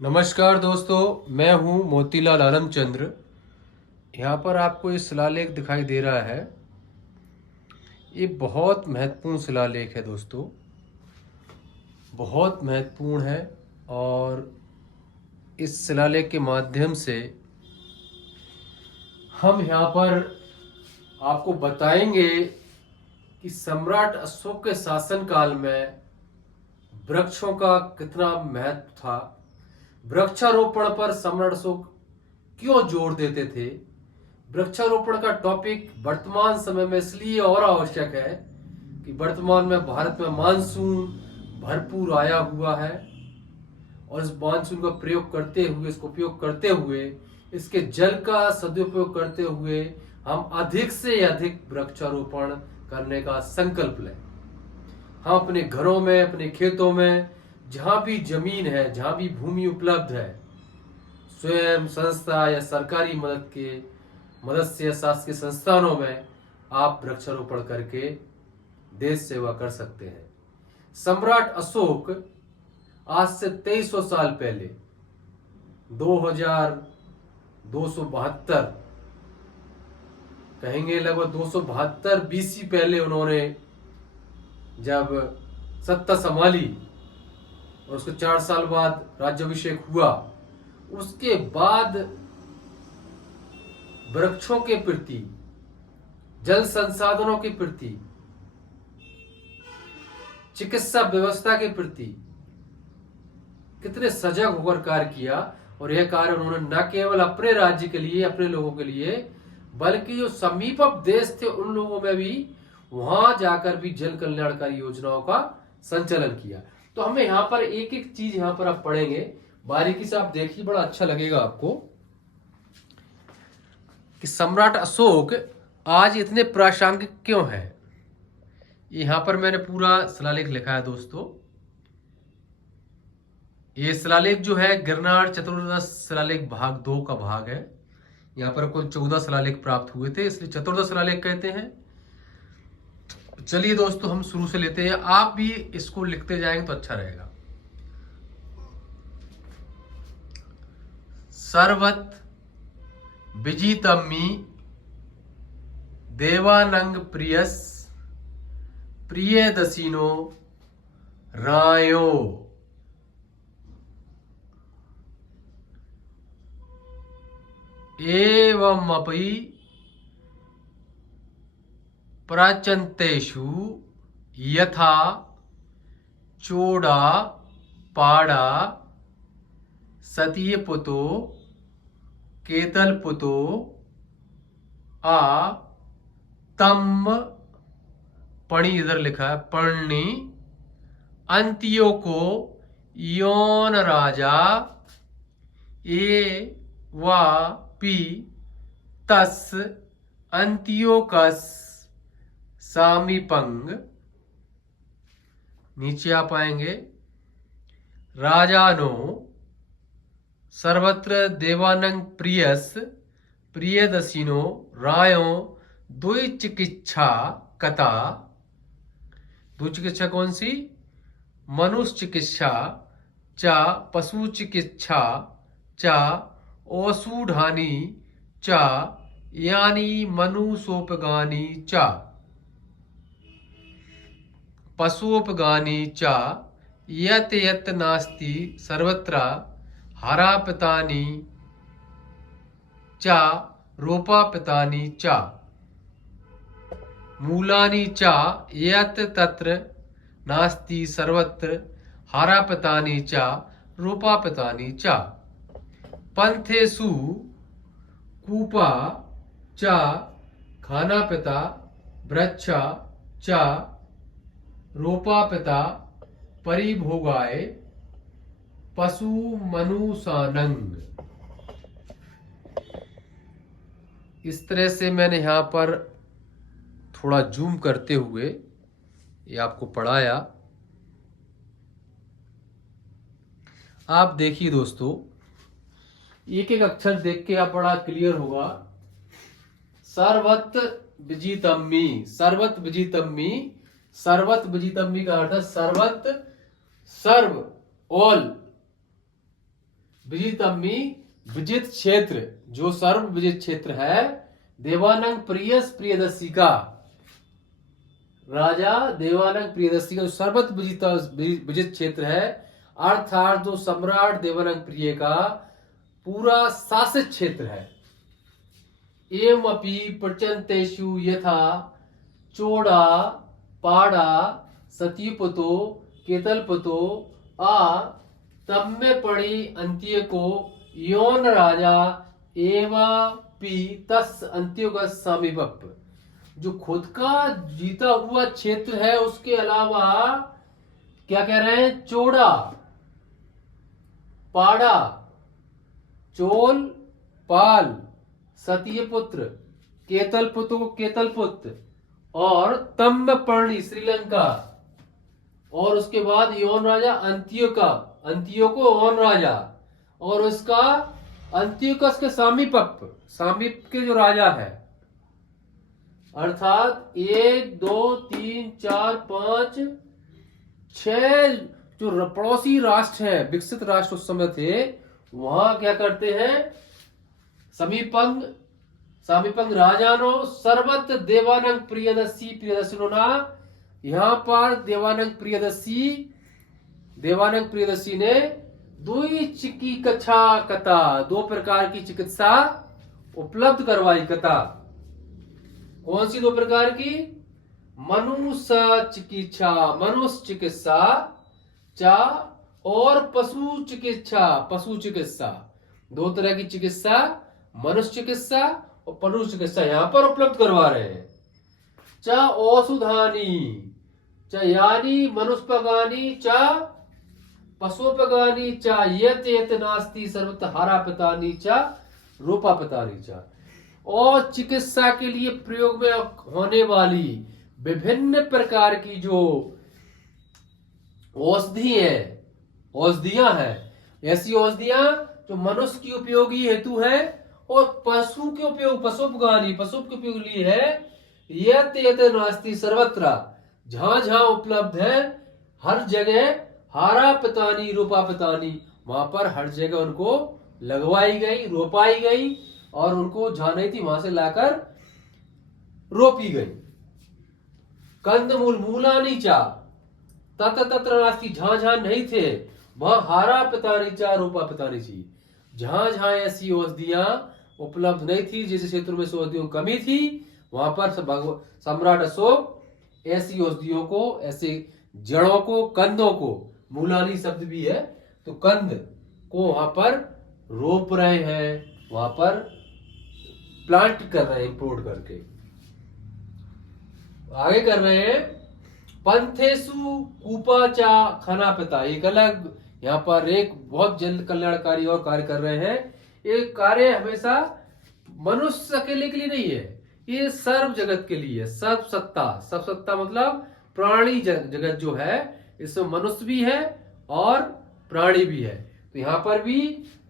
नमस्कार दोस्तों, मैं हूं मोतीलाल आलमचंद्र। यहाँ पर आपको ये शिलालेख दिखाई दे रहा है। ये बहुत महत्वपूर्ण शिलालेख है दोस्तों, बहुत महत्वपूर्ण है। और इस शिलालेख के माध्यम से हम यहाँ पर आपको बताएंगे कि सम्राट अशोक के शासनकाल में वृक्षों का कितना महत्व था। वृक्षारोपण पर सम्राट अशोक क्यों जोर देते थे। वृक्षारोपण का टॉपिक वर्तमान समय में इसलिए और आवश्यक है कि वर्तमान में भारत में मानसून भरपूर आया हुआ है और इस मानसून का प्रयोग करते हुए, इसको उपयोग करते हुए, इसके जल का सदुपयोग करते हुए हम अधिक से अधिक वृक्षारोपण करने का संकल्प लें। हम अपने घरों में, अपने खेतों में, जहां भी जमीन है, जहां भी भूमि उपलब्ध है, स्वयं संस्था या सरकारी मदद से या शासकीय संस्थानों में आप वृक्षारोपण करके देश सेवा कर सकते हैं। सम्राट अशोक आज से 2300 साल पहले 2272 कहेंगे, लगभग 272 बीसी पहले उन्होंने जब सत्ता संभाली और उसके 4 साल बाद राज्याभिषेक हुआ, उसके बाद वृक्षों के प्रति, जल संसाधनों के प्रति, चिकित्सा व्यवस्था के प्रति कितने सजग होकर कार्य किया। और यह कार्य उन्होंने न केवल अपने राज्य के लिए, अपने लोगों के लिए, बल्कि जो समीपस्थ देश थे उन लोगों में भी, वहां जाकर भी जल कल्याणकारी योजनाओं का संचालन किया। तो हमें यहाँ पर एक एक चीज यहाँ पर आप पढ़ेंगे, बारीकी से आप देखिए, बड़ा अच्छा लगेगा आपको कि सम्राट अशोक आज इतने प्रासंगिक क्यों है। यहां पर मैंने पूरा शिलालेख लिखा है दोस्तों। ये शिलालेख जो है गिरनार चतुर्दश शिलालेख भाग 2 का भाग है। यहां पर कुल 14 शिलालेख प्राप्त हुए थे, इसलिए चतुर्दश शिलालेख कहते हैं। चलिए दोस्तों, हम शुरू से लेते हैं। आप भी इसको लिखते जाएंगे तो अच्छा रहेगा। सर्वत विजितम्मि देवानंग प्रियस प्रियदसिनो रायो एवमपि प्राचन्तेषु यथा चोड़ा पाड़ा सतीयपुतो केतलपुतो आ तम पणी, इधर लिखा है पर्णी, अंत्यो को योन राजा ए वा पी तस अंत्योकस सामीपंग। नीचे आप आएंगे, राजानो सर्वत्र देवानंग प्रियस प्रियदसिनो रायो द्विचिकित्सा कथा। द्विचिकित्सा कौन सी? मनुष्य चिकित्सा च पशु चिकित्सा च ओषधानि च यानी मनुष्योपगानि च पशुपगानि च यत् यत् नास्ति सर्वत्र हारापितानि च रोपापितानि च मूलानि च यत् तत्र नास्ति सर्वत्र हारापितानि च रोपापितानि च पंथेषु कूपा च खानापिता वृक्षा च रोपापिता परिभोगाय पशु मनुषानंग। इस तरह से मैंने यहाँ पर थोड़ा जूम करते हुए ये आपको पढ़ाया। आप देखिए दोस्तों, एक एक अक्षर देख के आप बड़ा क्लियर होगा। सर्वत विजितम्मि, सर्वत विजितम्मि, सर्वत विजितम्मि का अर्थ है सर्वत, सर्व, ऑल, विजितम्मी विजित क्षेत्र, जो सर्व विजित क्षेत्र है देवानंद प्रियस प्रियदर्शी का, राजा देवानंद प्रियदर्शी का जो सर्वत्र विजित क्षेत्र है, अर्थात जो सम्राट देवानंद प्रिय का पूरा शासित क्षेत्र है। एवं अपि प्रचंतेषु यथा चोड़ा पाड़ा सतीपुतो केतलपुतो आ तम्मे पड़ी अंत्य को यौन राजा एवं पी तस् अंत्योगत समीपप, जो खुद का जीता हुआ क्षेत्र है उसके अलावा क्या कह रहे हैं, चोड़ा पाड़ा चोल पाल सतीपुत्र केतलपुत्र और तम्बपर्णी श्रीलंका, और उसके बाद यौन राजा अंत्योको यौन राजा, और उसका अंत्योकस के समीप के जो राजा है, अर्थात 1 2 3 4 5 6 जो पड़ोसी राष्ट्र हैं, विकसित राष्ट्र उस समय थे, वहां क्या करते हैं, समीपंग राजानो सर्वत्र देवानंद प्रियदर्शिनोना, यहां पर देवानंद प्रियदर्शी ने दुई चिकित्सा कथा, 2 प्रकार की चिकित्सा उपलब्ध करवाई। कथा कौन सी 2 प्रकार की, मनुष्य चिकित्सा चा और पशु चिकित्सा, 2 तरह की चिकित्सा, मनुष्य चिकित्सा और पशु चिकित्सा यहां पर उपलब्ध करवा रहे हैं। च औषधानी च यानी मनुष्यपगानी च पशुपगानी च यत नास्ति सर्वत्र हारापतानी च रूपापतानी च, और चिकित्सा के लिए प्रयोग में होने वाली विभिन्न प्रकार की जो औषधियां हैं, ऐसी औषधियां जो मनुष्य की उपयोगी हेतु है और पशु के उपयोग लिए है, यत नास्ति सर्वत्र, जहां उपलब्ध है हर जगह, हारा पतानी रूपा पतानी, वहां पर हर जगह उनको लगवाई गई, रोपाई गई, और उनको जहां नहीं थी वहां से लाकर रोपी गई। कंदमूल मूलानी चा तत्र नास्ति, जहां नहीं थे वहां हारा पतानी चा रूपा पतानी ची, जहां ऐसी औषधियां उपलब्ध नहीं थी, जिस क्षेत्र में औषधियों की कमी थी, वहां पर सम्राट अशोक ऐसी औषधियों को, ऐसे जड़ों को, कंदों को, मूलानी शब्द भी है, तो कंद को वहां पर रोप रहे हैं, वहां पर प्लांट कर रहे हैं, इंपोर्ट करके। आगे कर रहे हैं, पंथेसु कूपाचा खाना पिता, एक अलग यहाँ पर एक बहुत जन कल्याणकारी और कार्य कर रहे हैं। एक कार्य हमेशा मनुष्य अकेले के लिए नहीं है, ये सर्व जगत के लिए, सब सत्ता मतलब प्राणी जगत जो है, इसमें मनुष्य भी है और प्राणी भी है। तो यहाँ पर भी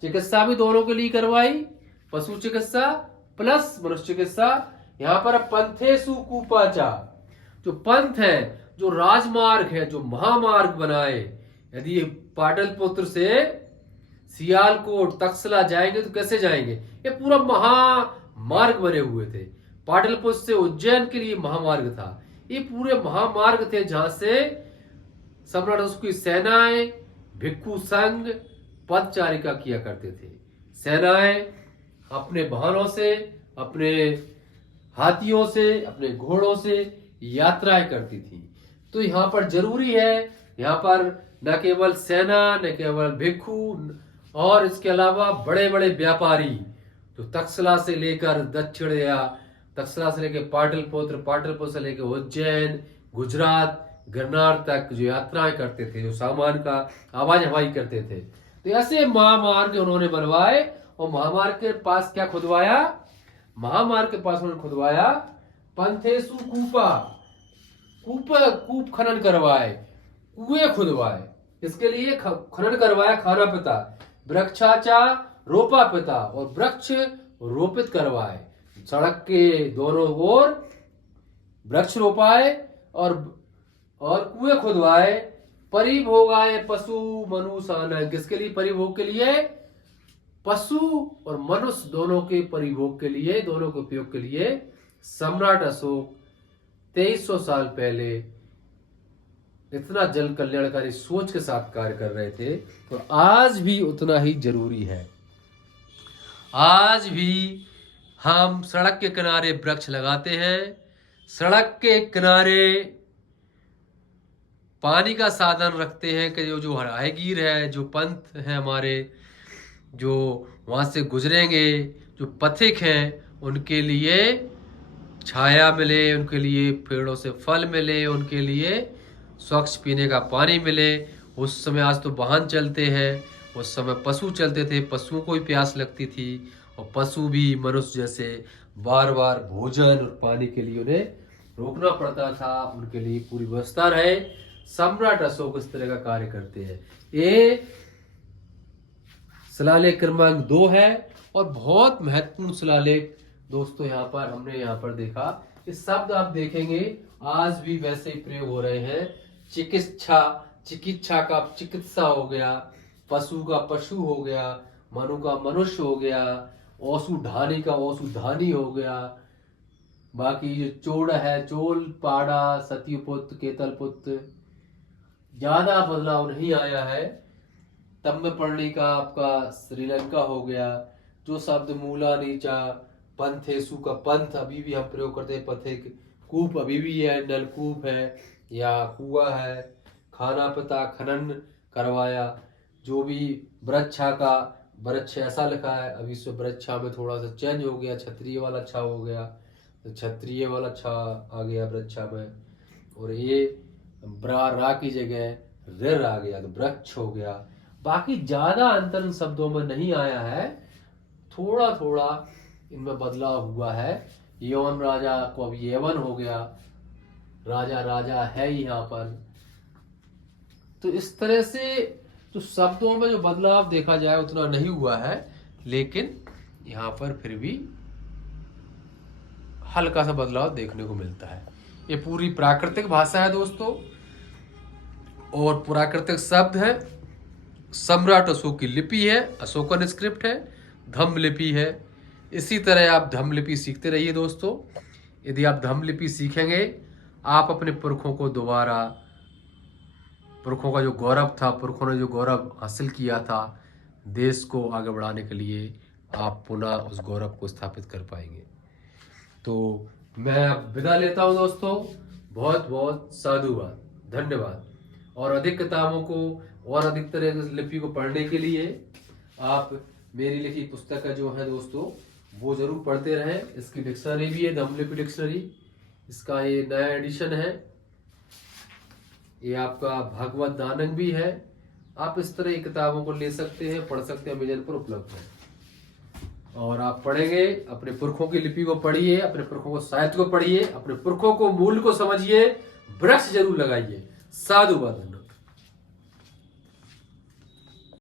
चिकित्सा भी दोनों के लिए करवाई, पशु चिकित्सा प्लस मनुष्य चिकित्सा। यहाँ पर पंथेसु कूपाचा, जो पंथ है, जो राजमार्ग है, जो महामार्ग बनाए, यदि पाटलिपुत्र से सियालकोट तक्षशिला जाएंगे तो कैसे जाएंगे, ये पूरा महामार्ग बने हुए थे। पाटलिपुत्र से उज्जैन के लिए महामार्ग था, ये पूरे महामार्ग थे, जहां से सम्राट उसकी सेनाएं, भिक्षु संघ पदचारिका किया करते थे। सेनाएं अपने वाहनों से, अपने हाथियों से, अपने घोड़ों से यात्राएं करती थी। तो यहाँ पर जरूरी है, यहाँ पर न केवल सेना, न केवल भिक्षु, और इसके अलावा बड़े बड़े व्यापारी, तो तक्षशिला से लेकर दक्षिण या तक्षशिला से लेकर पाटलिपुत्र से लेकर उज्जैन, गुजरात, गिरनार तक जो यात्राएं करते थे, जो सामान का आवाज हवाई करते थे, तो ऐसे महामार्ग उन्होंने बनवाए। और महामार्ग के पास क्या खुदवाया, महामार्ग के पास उन्होंने खुदवाया पंथेसु कूप खनन करवाए, कुएं खुदवाए, इसके लिए खनन करवाया खाना पिता, वृक्षाचा रोपा पिता, और वृक्ष रोपित करवाए, सड़क के दोनों ओर वृक्ष रोपाए और कुएं खुदवाए। परिभोगाए पशु मनुष्य, किसके लिए परिभोग के लिए, पशु और मनुष्य दोनों के परिभोग के लिए, दोनों के उपयोग के लिए सम्राट अशोक 2300 साल पहले इतना जन कल्याणकारी सोच के साथ कार्य कर रहे थे, तो आज भी उतना ही जरूरी है। आज भी हम सड़क के किनारे वृक्ष लगाते हैं, सड़क के किनारे पानी का साधन रखते हैं कि जो राहगीर है, जो पंथ है हमारे, जो वहाँ से गुजरेंगे, जो पथिक हैं, उनके लिए छाया मिले, उनके लिए पेड़ों से फल मिले, उनके लिए स्वच्छ पीने का पानी मिले। उस समय, आज तो वाहन चलते हैं, उस समय पशु चलते थे, पशुओं को भी प्यास लगती थी और पशु भी मनुष्य जैसे बार बार भोजन और पानी के लिए उन्हें रोकना पड़ता था। उनके लिए पूरी व्यवस्था रहे। सम्राट अशोक इस तरह का कार्य करते हैं। ये शिलालेख क्रमांक 2 है और बहुत महत्वपूर्ण शिलालेख दोस्तों हमने यहाँ पर देखा। इस शब्द आप देखेंगे आज भी वैसे ही प्रयोग हो रहे हैं। चिकित्सा का चिकित्सा हो गया, पशु का पशु हो गया, मनु का मनुष्य हो गया, औषुधानी का औषुधानी हो गया। बाकी जो चोड़ है, चोल, पाड़ा, सत्यपुत्र, केतलपुत्र, ज्यादा बदलाव नहीं आया है। तब में पढ़ने का आपका श्रीलंका हो गया। जो शब्द मूला नीचा, पंथेसु का पंथ अभी भी हम प्रयोग करते हैं। पथिक, कूप अभी भी है, नलकूप है या कुआ है। खाना पिता, खनन करवाया। जो भी वृक्षा का, वृक्ष ऐसा लिखा है, अभी से वृक्षा में थोड़ा सा चेंज हो गया, क्षत्रिय वाला छा हो गया, तो क्षत्रिय वाला छा आ गया वृक्षा में। और ये रा की जगह रिर आ गया तो वृक्ष हो गया। बाकी ज्यादा अंतर इन शब्दों में नहीं आया है, थोड़ा थोड़ा इनमें बदलाव हुआ है। यवन राजा को अब यवन हो गया, राजा राजा है ही यहाँ पर। तो इस तरह से जो शब्दों में जो बदलाव देखा जाए उतना नहीं हुआ है, लेकिन यहाँ पर फिर भी हल्का सा बदलाव देखने को मिलता है। ये पूरी प्राकृतिक भाषा है दोस्तों, और प्राकृतिक शब्द है। सम्राट अशोक की लिपि है, अशोकन स्क्रिप्ट है, धम्म लिपि है। इसी तरह आप धम्म लिपि सीखते रहिए दोस्तों। यदि आप धम्म लिपि सीखेंगे, आप अपने पुरखों को दोबारा, पुरखों का जो गौरव था, पुरखों ने जो गौरव हासिल किया था देश को आगे बढ़ाने के लिए, आप पुनः उस गौरव को स्थापित कर पाएंगे। तो मैं अब विदा लेता हूं दोस्तों। बहुत बहुत साधुवाद, धन्यवाद। और अधिक किताबों को और अधिक तरह की लिपि को पढ़ने के लिए आप मेरी लिखी पुस्तक जो है दोस्तों वो जरूर पढ़ते रहें। इसकी डिक्शनरी भी है, धम्म लिपि डिक्शनरी, इसका ये नया एडिशन है। ये आपका भागवत दानंग भी है। आप इस तरह की किताबों को ले सकते हैं, पढ़ सकते हैं, अमेजन पर उपलब्ध है। और आप पढ़ेंगे, अपने पुरखों की लिपि को पढ़िए, अपने पुरखों को साहित्य को पढ़िए, अपने पुरखों को मूल को समझिए, वृक्ष जरूर लगाइए। साधुवाद।